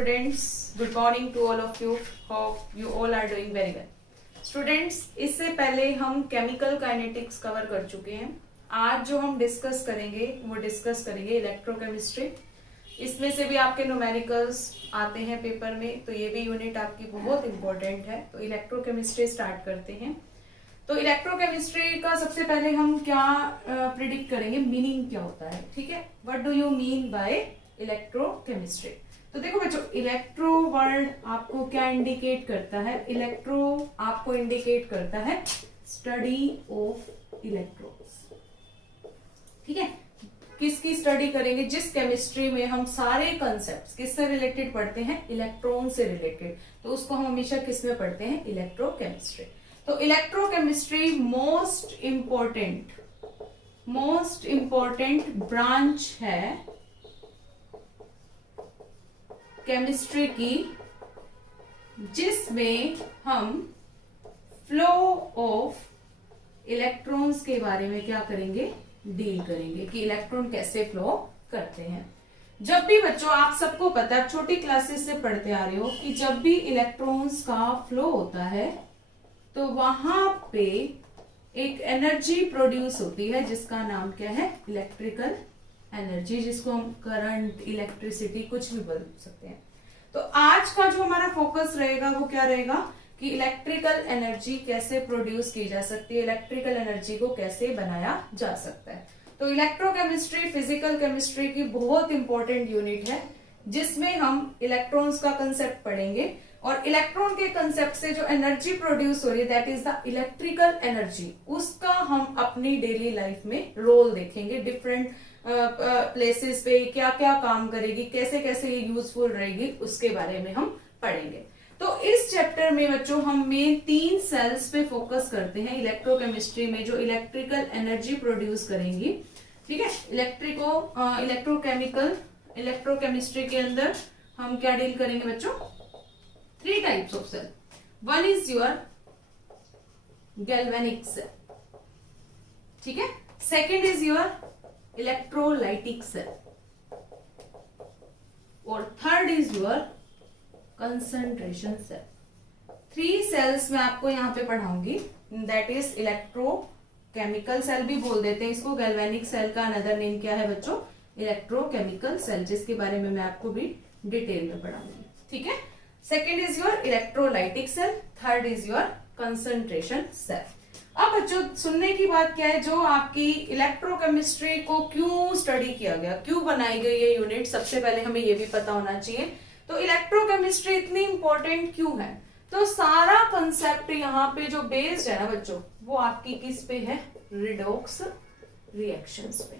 students, good morning to all of you. Hope you all are doing very well. Students, इससे पहले हम chemical kinetics cover कर चुके हैं. आज जो हम डिस्कस करेंगे इलेक्ट्रोकेमिस्ट्री. इसमें से भी आपके न्यूमेरिकल्स आते हैं पेपर में, तो ये भी यूनिट आपकी बहुत इंपॉर्टेंट है. तो इलेक्ट्रोकेमिस्ट्री स्टार्ट करते हैं. तो इलेक्ट्रोकेमिस्ट्री का सबसे पहले हम क्या प्रिडिक्ट करेंगे, मीनिंग क्या होता है. ठीक है, what do you mean by electrochemistry. तो देखो बच्चों, इलेक्ट्रो वर्ड आपको क्या इंडिकेट करता है. इलेक्ट्रो आपको इंडिकेट करता है स्टडी ऑफ इलेक्ट्रॉन्स. ठीक है, किसकी स्टडी करेंगे, जिस केमिस्ट्री में हम सारे कंसेप्ट किससे रिलेटेड पढ़ते हैं, इलेक्ट्रॉन से रिलेटेड, तो उसको हम हमेशा किस में पढ़ते हैं, इलेक्ट्रोकेमिस्ट्री. तो इलेक्ट्रोकेमिस्ट्री मोस्ट इंपॉर्टेंट ब्रांच है केमिस्ट्री की, जिसमें हम फ्लो ऑफ इलेक्ट्रॉन्स के बारे में क्या करेंगे, डील करेंगे कि इलेक्ट्रॉन कैसे फ्लो करते हैं. जब भी बच्चों, आप सबको पता है, छोटी क्लासेस से पढ़ते आ रहे हो कि जब भी इलेक्ट्रॉन्स का फ्लो होता है तो वहां पे एक एनर्जी प्रोड्यूस होती है जिसका नाम क्या है, इलेक्ट्रिकल एनर्जी, जिसको हम करंट, इलेक्ट्रिसिटी कुछ भी बोल सकते हैं. तो आज का जो हमारा फोकस रहेगा वो क्या रहेगा कि इलेक्ट्रिकल एनर्जी कैसे प्रोड्यूस की जा सकती है, इलेक्ट्रिकल एनर्जी को कैसे बनाया जा सकता है. तो इलेक्ट्रोकेमिस्ट्री फिजिकल केमिस्ट्री की बहुत इंपॉर्टेंट यूनिट है, जिसमें हम इलेक्ट्रॉन्स का कंसेप्ट पढ़ेंगे और इलेक्ट्रॉन के कंसेप्ट से जो एनर्जी प्रोड्यूस हो रही है, that is the electrical energy, उसका हम अपनी डेली लाइफ में रोल देखेंगे. डिफरेंट प्लेसेस पे क्या क्या काम करेगी, कैसे कैसे ये यूजफुल रहेगी, उसके बारे में हम पढ़ेंगे. तो इस चैप्टर में बच्चों हम मेन 3 सेल्स पे फोकस करते हैं इलेक्ट्रोकेमिस्ट्री में, जो इलेक्ट्रिकल एनर्जी प्रोड्यूस करेंगी. ठीक है, इलेक्ट्रोकेमिस्ट्री के अंदर हम क्या डील करेंगे बच्चों, 3 types of cell. One is your galvanic cell. ठीक है, second is your electrolytic cell और third is your concentration cell. 3 cells मैं आपको यहां पे पढ़ाऊंगी, दैट इज इलेक्ट्रोकेमिकल सेल भी बोल देते हैं इसको. गैल्वेनिक सेल का अनदर नेम क्या है बच्चों, इलेक्ट्रोकेमिकल सेल, जिसके बारे में मैं आपको भी डिटेल में पढ़ाऊंगी. ठीक है, second is your electrolytic cell, third is your concentration cell. अब बच्चों सुनने की बात क्या है, जो आपकी इलेक्ट्रोकेमिस्ट्री को क्यों स्टडी किया गया, क्यों बनाई गई ये यूनिट, सबसे पहले हमें ये भी पता होना चाहिए. तो इलेक्ट्रोकेमिस्ट्री इतनी इंपॉर्टेंट क्यों है, तो सारा कंसेप्ट यहाँ पे जो बेस्ड है ना बच्चों, वो आपकी किस पे है, रिडॉक्स रिएक्शंस पे.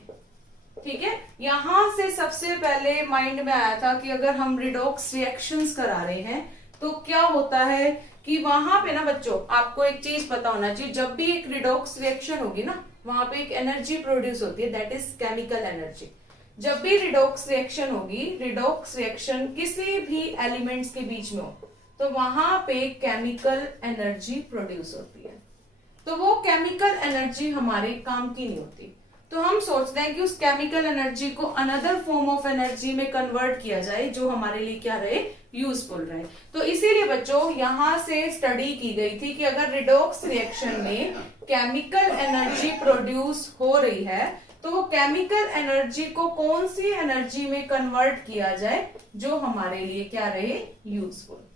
ठीक है, यहां से सबसे पहले माइंड में आया था कि अगर हम रिडॉक्स रिएक्शंस करा रहे हैं तो क्या होता है कि वहां पे ना बच्चों आपको एक चीज पता होना चाहिए, जब भी एक रिडॉक्स रिएक्शन होगी ना, वहां पे एक एनर्जी प्रोड्यूस होती है, दैट इज केमिकल एनर्जी. जब भी रिडॉक्स रिएक्शन होगी, रिडॉक्स रिएक्शन किसी भी एलिमेंट्स के बीच में हो, तो वहां पे केमिकल एनर्जी प्रोड्यूस होती है. तो वो केमिकल एनर्जी हमारे काम की नहीं होती, तो हम सोचते हैं कि उस केमिकल एनर्जी को अनदर फॉर्म ऑफ एनर्जी में कन्वर्ट किया जाए, जो हमारे लिए क्या रहे, यूजफुल रहे. तो इसीलिए बच्चों यहां से स्टडी की गई थी कि अगर रिडॉक्स रिएक्शन में केमिकल एनर्जी प्रोड्यूस हो रही है, तो वो केमिकल एनर्जी को कौन सी एनर्जी में कन्वर्ट किया जाए जो हमारे लिए क्या रहे, यूजफुल.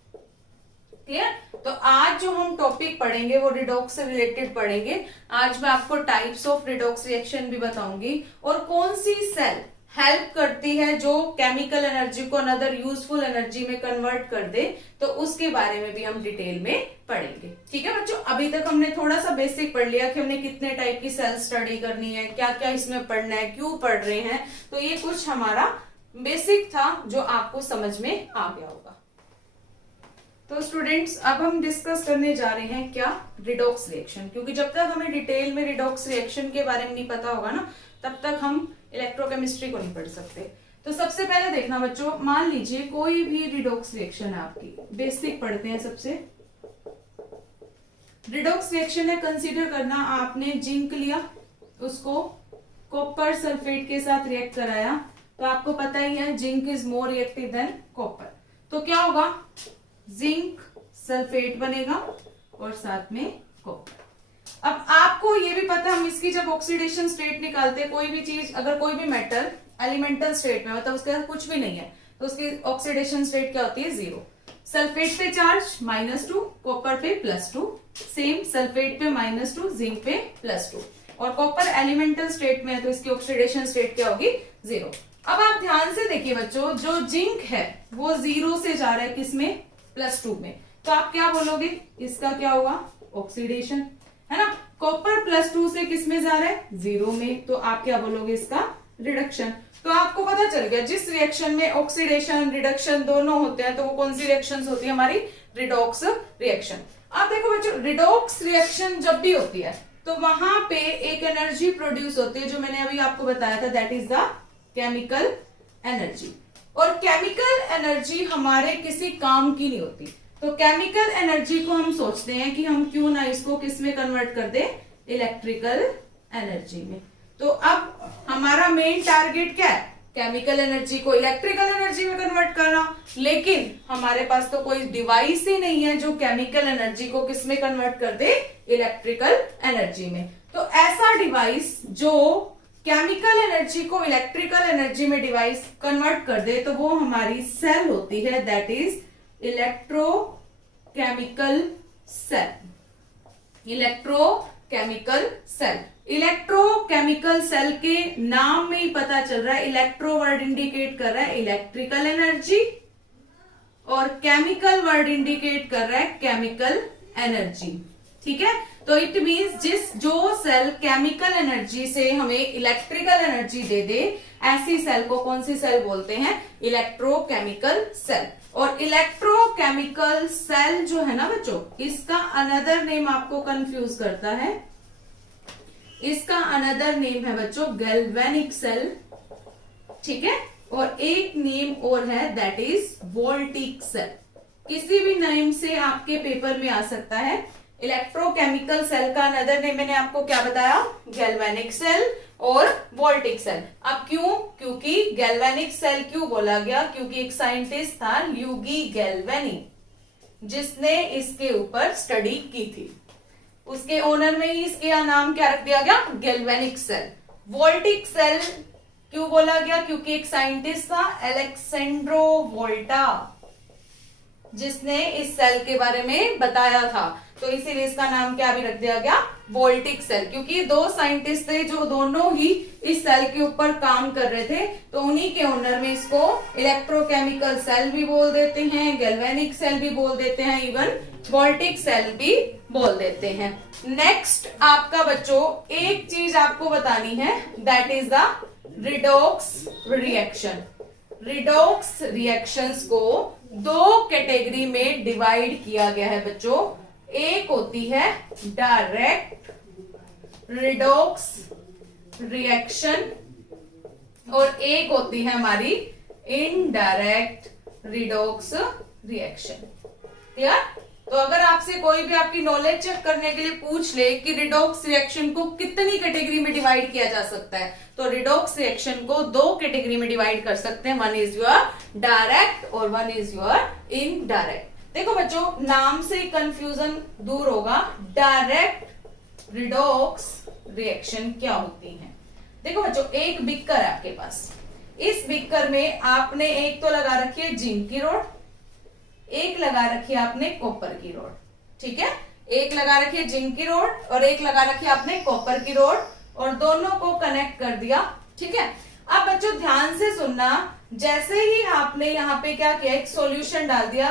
क्लियर. तो आज जो हम टॉपिक पढ़ेंगे वो रिडॉक्स से रिलेटेड पढ़ेंगे. आज मैं आपको टाइप्स ऑफ रिडॉक्स रिएक्शन भी बताऊंगी और कौन सी सेल हेल्प करती है जो केमिकल एनर्जी को अनदर यूजफुल एनर्जी में कन्वर्ट कर दे, तो उसके बारे में भी हम डिटेल में पढ़ेंगे. ठीक है बच्चों, अभी तक हमने थोड़ा सा बेसिक पढ़ लिया कि हमने कितने टाइप की सेल स्टडी करनी है, क्या क्या इसमें पढ़ना है, क्यों पढ़ रहे हैं. तो ये कुछ हमारा बेसिक था जो आपको समझ में आ गया होगा. तो स्टूडेंट्स, अब हम डिस्कस करने जा रहे हैं क्या, रिडॉक्स रिएक्शन. क्योंकि जब तक हमें डिटेल में रिडॉक्स रिएक्शन के बारे में नहीं पता होगा ना, तब तक हम इलेक्ट्रोकेमिस्ट्री को नहीं पढ़ सकते. तो सबसे पहले देखना बच्चों, मान लीजिए कोई भी रिडॉक्स रिएक्शन है आपकी, बेसिक पढ़ते हैं सबसे. रिडॉक्स रिएक्शन है, कंसीडर करना आपने जिंक लिया, उसको कॉपर सल्फेट के साथ रिएक्ट कराया, तो आपको पता ही है zinc is more reactive than copper. तो क्या होगा, जिंक सल्फेट बनेगा और साथ में कॉपर। अब आपको ये भी पता है, हम इसकी जब ऑक्सीडेशन स्टेट निकालते हैं, कोई भी चीज अगर कोई भी मेटल एलिमेंटल स्टेट में मतलब उसके अंदर कुछ भी नहीं है तो उसकी ऑक्सीडेशन स्टेट क्या होती है, 0। सल्फेट पे चार्ज -2, कॉपर पे +2, सेम सल्फेट पे -2, जिंक पे +2, और कॉपर एलिमेंटल स्टेट में है तो इसकी ऑक्सीडेशन स्टेट क्या होगी, 0। अब आप ध्यान से देखिए बच्चों, जो जिंक है वो 0 से जा रहा है किसमें, +2 में, तो आप क्या बोलोगे, इसका क्या होगा, ऑक्सीडेशन, है ना। कॉपर +2 से किस में जा रहा है, 0 में, तो आप क्या बोलोगे, इसका रिडक्शन। तो आपको पता चल गया, जिस रिएक्शन में ऑक्सीडेशन रिडक्शन दोनों होते हैं तो वो कौन सी रिएक्शन होती है, हमारी रिडॉक्स रिएक्शन। अब देखो बच्चों, रिडॉक्स रिएक्शन जब भी होती है तो वहां पे एक एनर्जी प्रोड्यूस होती है, जो मैंने अभी आपको बताया था, that is the chemical energy. और केमिकल एनर्जी हमारे किसी काम की नहीं होती, तो केमिकल एनर्जी को हम सोचते हैं कि हम क्यों ना इसको किस में कन्वर्ट कर दे, इलेक्ट्रिकल एनर्जी में। तो अब हमारा मेन टारगेट क्या है, केमिकल एनर्जी को इलेक्ट्रिकल एनर्जी में कन्वर्ट करना, लेकिन हमारे पास तो कोई डिवाइस ही नहीं है जो केमिकल एनर्जी को किस में कन्वर्ट कर दे, इलेक्ट्रिकल एनर्जी में। तो ऐसा डिवाइस जो केमिकल एनर्जी को इलेक्ट्रिकल एनर्जी में डिवाइस कन्वर्ट कर दे, तो वो हमारी सेल होती है, that is electrochemical cell. Electrochemical cell, electrochemical cell के नाम में ही पता चल रहा है, इलेक्ट्रो वर्ड इंडिकेट कर रहा है इलेक्ट्रिकल एनर्जी और केमिकल वर्ड इंडिकेट कर रहा है केमिकल एनर्जी, ठीक है। तो इट मीन्स जो सेल केमिकल एनर्जी से हमें इलेक्ट्रिकल एनर्जी दे दे, ऐसी सेल को कौन सी सेल बोलते हैं, इलेक्ट्रोकेमिकल सेल। और इलेक्ट्रोकेमिकल सेल जो है ना बच्चों, इसका अनदर नेम आपको कंफ्यूज करता है, इसका अनदर नेम है बच्चों गैल्वेनिक सेल, ठीक है। और एक नेम और है, दैट इज वोल्टिक सेल। किसी भी नेम से आपके पेपर में आ सकता है। इलेक्ट्रोकेमिकल सेल का अनदर नेम मैंने आपको क्या बताया, गैल्वेनिक सेल और वोल्टिक सेल। अब क्यों, क्योंकि गैल्वेनिक सेल क्यों बोला गया, क्योंकि एक साइंटिस्ट था ल्यूगी गैल्वेनी, जिसने इसके ऊपर स्टडी की थी, उसके ओनर में ही इसके नाम क्या रख दिया गया, गैल्वेनिक सेल। वोल्टिक सेल क्यों बोला गया, क्योंकि एक साइंटिस्ट था अलेक्सेंड्रो वोल्टा, जिसने इस सेल के बारे में बताया था, तो इसीलिए इसका नाम क्या भी रख दिया गया, वोल्टिक सेल। क्योंकि दो साइंटिस्ट थे जो दोनों ही इस सेल के ऊपर काम कर रहे थे, तो उन्हीं के ओनर में इसको इलेक्ट्रोकेमिकल सेल भी बोल देते हैं, गैल्वेनिक सेल भी बोल देते हैं, इवन वोल्टिक सेल भी बोल देते हैं। नेक्स्ट आपका बच्चों एक चीज आपको बतानी है, that is the redox reaction. Redox reactions को दो कैटेगरी में डिवाइड किया गया है बच्चों। एक होती है डायरेक्ट रिडॉक्स रिएक्शन और एक होती है हमारी इनडायरेक्ट रिडॉक्स रिएक्शन। क्लियर? तो अगर आपसे कोई भी आपकी नॉलेज चेक करने के लिए पूछ ले कि रिडॉक्स रिएक्शन को कितनी कैटेगरी में डिवाइड किया जा सकता है, तो रिडॉक्स रिएक्शन को दो कैटेगरी में डिवाइड कर सकते हैं, वन इज योर डायरेक्ट और वन इज योर इनडायरेक्ट। देखो बच्चों, नाम से कंफ्यूजन दूर होगा। डायरेक्ट रिडॉक्स रिएक्शन क्या होती है? देखो बच्चों, एक बीकर है आपके पास, इस बीकर में आपने एक तो लगा रखी है जिंक की रॉड, एक लगा रखी है आपने कॉपर की रॉड, ठीक है। एक लगा रखी है जिंक की रॉड और एक लगा रखी है आपने कॉपर की रॉड, और दोनों को कनेक्ट कर दिया, ठीक है। अब बच्चों ध्यान से सुनना, जैसे ही आपने यहाँ पे क्या किया, एक सॉल्यूशन डाल दिया,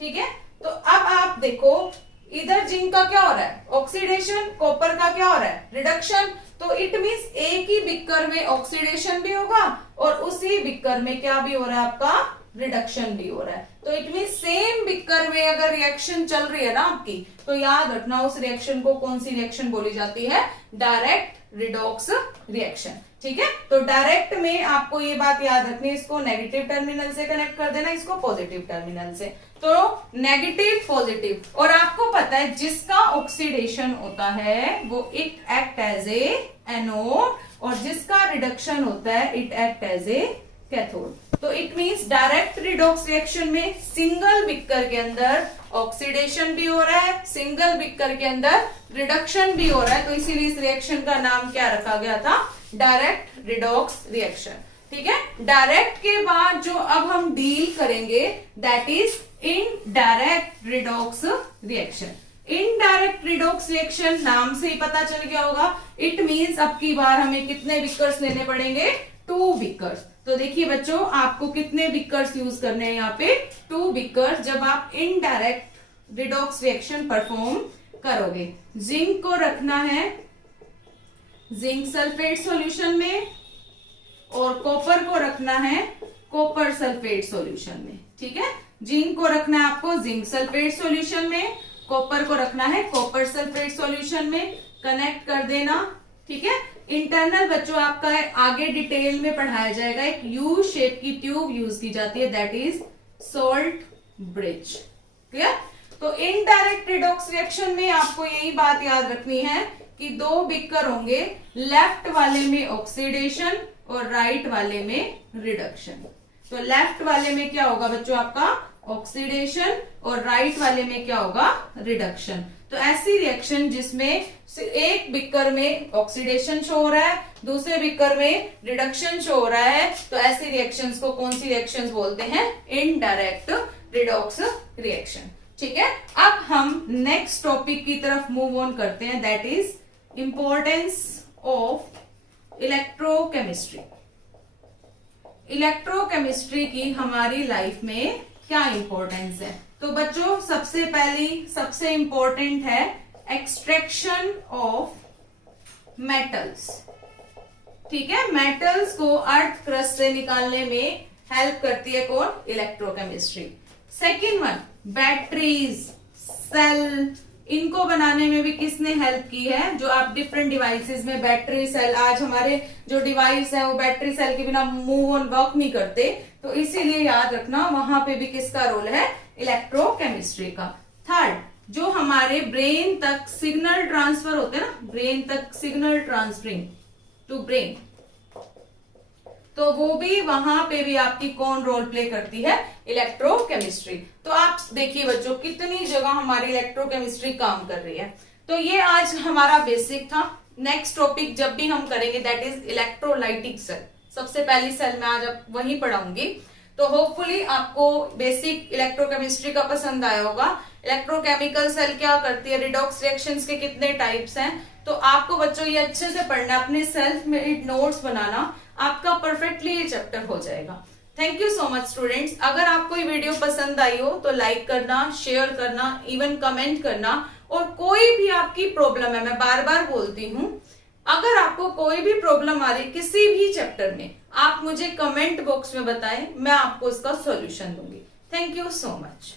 ठीक है। तो अब आप देखो इधर जिंक का क्या हो रहा है, ऑक्सीडेशन, कॉपर का क्या हो रहा है, रिडक्शन। तो इट मींस एक ही बीकर में ऑक्सीडेशन भी होगा और उसी बीकर में क्या भी हो रहा है, आपका रिडक्शन भी हो रहा है। तो इट मीन सेम बीकर में अगर रिएक्शन चल रही है ना आपकी, तो याद रखना उस रिएक्शन को कौन सी रिएक्शन बोली जाती है, डायरेक्ट रिडॉक्स रिएक्शन, ठीक है। तो डायरेक्ट में आपको ये बात याद रखनी है, इसको नेगेटिव टर्मिनल से कनेक्ट कर देना, इसको पॉजिटिव टर्मिनल से। तो नेगेटिव पॉजिटिव, और आपको पता है जिसका ऑक्सीडेशन होता है वो it act as a anode और जिसका रिडक्शन होता है it act as a cathode. तो it means direct redox reaction में सिंगल बिकर के अंदर ऑक्सीडेशन भी हो रहा है, सिंगल बिकर के अंदर रिडक्शन भी हो रहा है, तो इसीलिए इस रिएक्शन का नाम क्या रखा गया था, डायरेक्ट रिडॉक्स रिएक्शन। ठीक है, डायरेक्ट के बाद जो अब हम डील करेंगे that is indirect redox reaction. Indirect redox reaction नाम से ही पता चल गया होगा, इट मींस अब की बार हमें कितने बिकर्स लेने पड़ेंगे, 2 बिकर्स। तो देखिए बच्चों, आपको कितने बिकर्स यूज करने हैं यहाँ पे, 2 बिकर्स, जब आप इनडायरेक्ट रिडॉक्स रिएक्शन परफॉर्म करोगे। जिंक को रखना है जिंक सल्फेट सॉल्यूशन में और कॉपर को रखना है कॉपर सल्फेट सॉल्यूशन में। ठीक है, जिंक को रखना है आपको जिंक सल्फेट सॉल्यूशन में, कॉपर को रखना है कॉपर सल्फेट सॉल्यूशन में। कनेक्ट कर देना। ठीक है, इंटरनल बच्चों आपका आगे डिटेल में पढ़ाया जाएगा। एक यू शेप की ट्यूब यूज की जाती है, that is salt bridge. Clear? तो इनडायरेक्ट रिडॉक्स रिएक्शन में आपको यही बात याद रखनी है कि 2 बिकर होंगे, लेफ्ट वाले में ऑक्सीडेशन और राइट वाले में रिडक्शन। तो लेफ्ट वाले में क्या होगा बच्चों, आपका ऑक्सीडेशन, और राइट वाले में क्या होगा, रिडक्शन। तो ऐसी रिएक्शन जिसमें एक बिकर में ऑक्सीडेशन शो हो रहा है, दूसरे बिकर में रिडक्शन शो हो रहा है, तो ऐसी रिएक्शंस को कौन सी रिएक्शंस बोलते हैं, इनडायरेक्ट रिडॉक्स रिएक्शन। ठीक है, अब हम नेक्स्ट टॉपिक की तरफ मूव ऑन करते हैं, that is importance of electrochemistry. Electrochemistry की हमारी लाइफ में क्या इंपॉर्टेंस है। तो बच्चों सबसे इंपॉर्टेंट है एक्सट्रैक्शन ऑफ मेटल्स। ठीक है, मेटल्स को अर्थ क्रस्ट से निकालने में हेल्प करती है कौन, electrochemistry. Second one, batteries, cell, इनको बनाने में भी किसने हेल्प की है, जो आप डिफरेंट डिवाइसेस में बैटरी सेल, आज हमारे जो डिवाइस है वो बैटरी सेल के बिना मूव ऑन वर्क नहीं करते, तो इसीलिए याद रखना वहां पे भी किसका रोल है, इलेक्ट्रोकेमिस्ट्री का। थर्ड, जो हमारे ब्रेन तक सिग्नल ट्रांसफर होते हैं ना, ब्रेन तक सिग्नल ट्रांसफरिंग टू ब्रेन, तो वो भी वहां पे भी आपकी कौन रोल प्ले करती है, इलेक्ट्रोकेमिस्ट्री। तो आप देखिए बच्चों कितनी जगह हमारी इलेक्ट्रोकेमिस्ट्री काम कर रही है। तो ये आज हमारा बेसिक था। नेक्स्ट टॉपिक जब भी हम करेंगे दैट इज इलेक्ट्रोलाइटिक सेल। सबसे पहली सेल मैं आज वही पढ़ाऊंगी। तो होपफुली आपको बेसिक इलेक्ट्रोकेमिस्ट्री का पसंद आया होगा। इलेक्ट्रोकेमिकल सेल क्या करती है, रिडॉक्स रिएक्शंस के कितने टाइप्स हैं, तो आपको बच्चों ये अच्छे से पढ़ना, अपने सेल्फ मेड नोट्स बनाना, आपका परफेक्टली ये चैप्टर हो जाएगा। Thank you so much students. अगर आपको ये वीडियो पसंद आई हो तो लाइक करना, शेयर करना, इवन कमेंट करना, और कोई भी आपकी प्रॉब्लम है, मैं बार बार बोलती हूँ, अगर आपको कोई भी प्रॉब्लम आ रही किसी भी चैप्टर में, आप मुझे कमेंट बॉक्स में बताएं, मैं आपको इसका सॉल्यूशन दूंगी। Thank you so much.